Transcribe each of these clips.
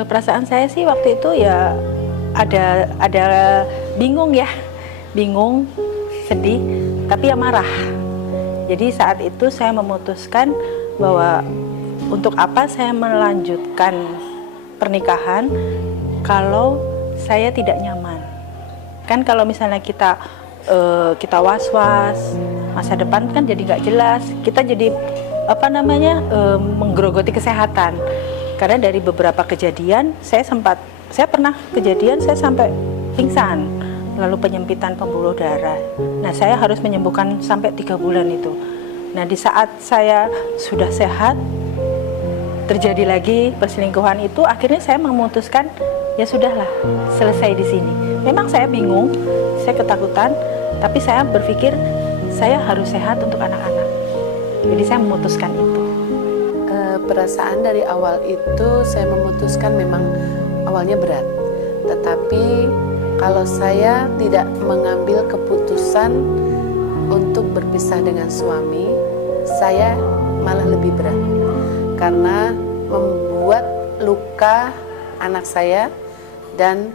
Perasaan saya sih waktu itu ya ada bingung ya, bingung, sedih, tapi ya marah. Jadi saat itu saya memutuskan bahwa untuk apa saya melanjutkan pernikahan kalau saya tidak nyaman. Kan kalau misalnya kita was-was, masa depan kan jadi nggak jelas, kita jadi menggerogoti kesehatan. Karena dari beberapa kejadian saya pernah kejadian saya sampai pingsan, lalu penyempitan pembuluh darah. Nah, saya harus menyembuhkan sampai 3 bulan itu. Nah, di saat saya sudah sehat, terjadi lagi perselingkuhan itu, akhirnya saya memutuskan ya sudahlah, selesai di sini. Memang saya bingung, saya ketakutan, tapi saya berpikir saya harus sehat untuk anak-anak. Jadi saya memutuskan itu. Perasaan dari awal itu saya memutuskan memang awalnya berat. Tetapi kalau saya tidak mengambil keputusan untuk berpisah dengan suami, saya malah lebih berat. Karena membuat luka anak saya dan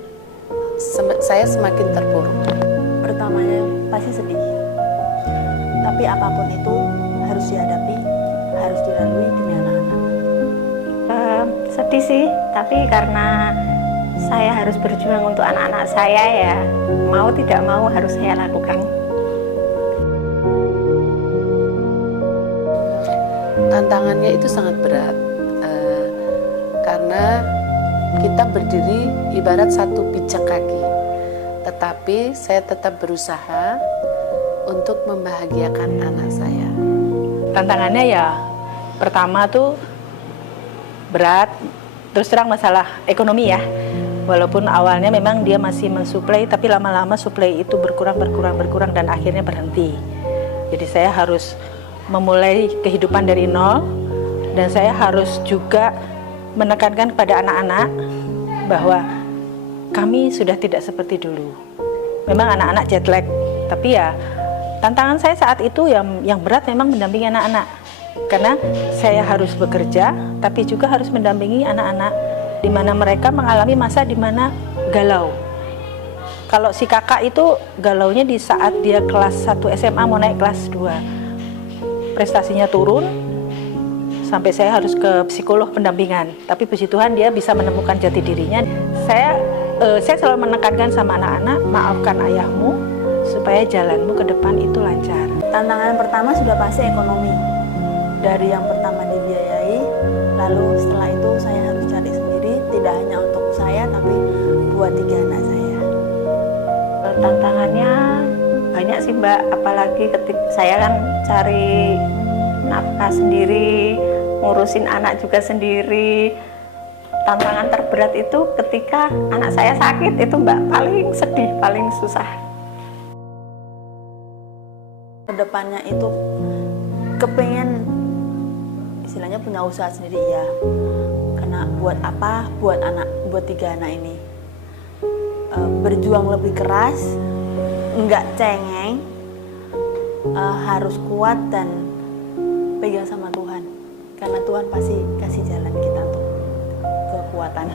saya semakin terpuruk. Pertamanya pasti sedih. Tapi apapun itu harus dihadapi, harus dilalui demi anak-anak. Sedih sih, tapi karena saya harus berjuang untuk anak-anak saya ya, mau tidak mau harus saya lakukan. Tantangannya itu sangat berat, karena kita berdiri ibarat satu pijak kaki. Tetapi saya tetap berusaha untuk membahagiakan anak saya. Tantangannya ya pertama tuh berat, terus terang masalah ekonomi ya. Walaupun awalnya memang dia masih mensuplai, tapi lama-lama suplai itu berkurang dan akhirnya berhenti. Jadi saya harus memulai kehidupan dari nol, dan saya harus juga menekankan kepada anak-anak bahwa kami sudah tidak seperti dulu. Memang anak-anak jet lag, tapi ya tantangan saya saat itu yang berat memang mendampingi anak-anak. Karena saya harus bekerja, tapi juga harus mendampingi anak-anak di mana mereka mengalami masa di mana galau. Kalau si kakak itu galaunya di saat dia kelas 1 SMA mau naik kelas 2. Prestasinya turun, sampai saya harus ke psikolog pendampingan. Tapi puji Tuhan dia bisa menemukan jati dirinya. Saya selalu menekankan sama anak-anak, maafkan ayahmu supaya jalanmu ke depan itu lancar. Tantangan pertama sudah pasti ekonomi. Dari yang pertama dibiayai, lalu setelah itu saya harus cari sendiri, tidak hanya untuk saya tapi buat 3 anak saya. Tantangannya banyak sih Mbak, apalagi ketika saya kan cari nafkah sendiri, ngurusin anak juga sendiri. Tantangan terberat itu ketika anak saya sakit, itu Mbak paling sedih, paling susah. Kedepannya itu kepengen istilahnya punya usaha sendiri ya, karena buat apa, buat 3 anak ini berjuang lebih keras, nggak cengeng, harus kuat dan pegang sama Tuhan, karena Tuhan pasti kasih jalan kita untuk kekuatan.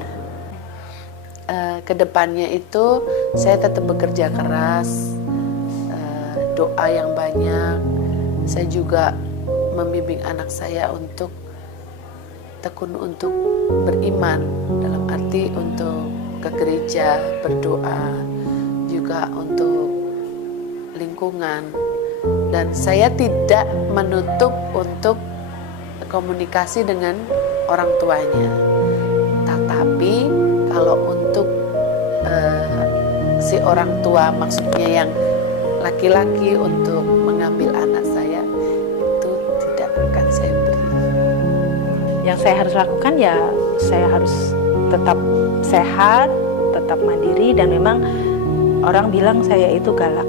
Kedepannya itu saya tetap bekerja keras, doa yang banyak. Saya juga membimbing anak saya untuk tekun untuk beriman, dalam arti untuk ke gereja, berdoa, juga untuk lingkungan. Dan saya tidak menutup untuk komunikasi dengan orang tuanya. Tetapi kalau untuk si orang tua, maksudnya yang laki-laki, untuk mengambil anak saya, itu tidak akan saya beri. Yang saya harus lakukan ya saya harus tetap sehat, tetap mandiri, dan memang orang bilang saya itu galak.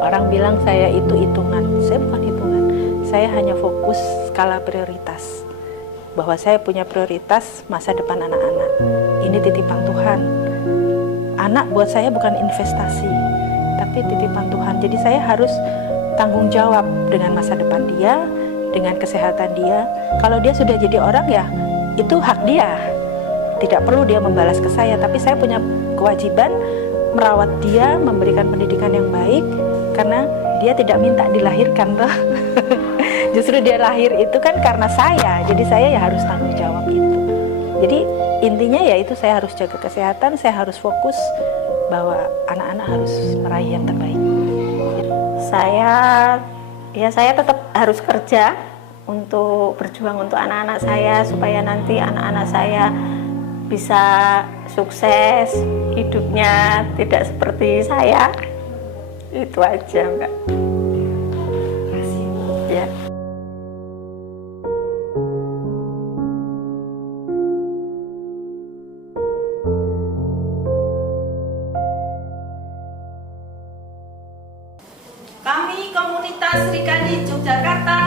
Orang bilang saya itu hitungan. Saya bukan hitungan. Saya hanya fokus skala prioritas. Bahwa saya punya prioritas masa depan anak-anak. Ini titipan Tuhan. Anak buat saya bukan investasi, tapi titipan Tuhan. Jadi saya harus tanggung jawab dengan masa depan dia, dengan kesehatan dia. Kalau dia sudah jadi orang ya itu hak dia. tidak perlu dia membalas ke saya, tapi saya punya kewajiban merawat dia, memberikan pendidikan yang baik, karena dia tidak minta dilahirkan toh. Justru dia lahir itu kan karena saya, jadi saya ya harus tanggung jawab itu. Jadi intinya ya itu, saya harus jaga kesehatan, saya harus fokus bahwa anak-anak harus meraih yang terbaik. Saya tetap harus kerja untuk berjuang untuk anak-anak saya, supaya nanti anak-anak saya bisa sukses hidupnya, tidak seperti saya. Itu aja, Mbak. Ya. Kami komunitas Sri Kandi Yogyakarta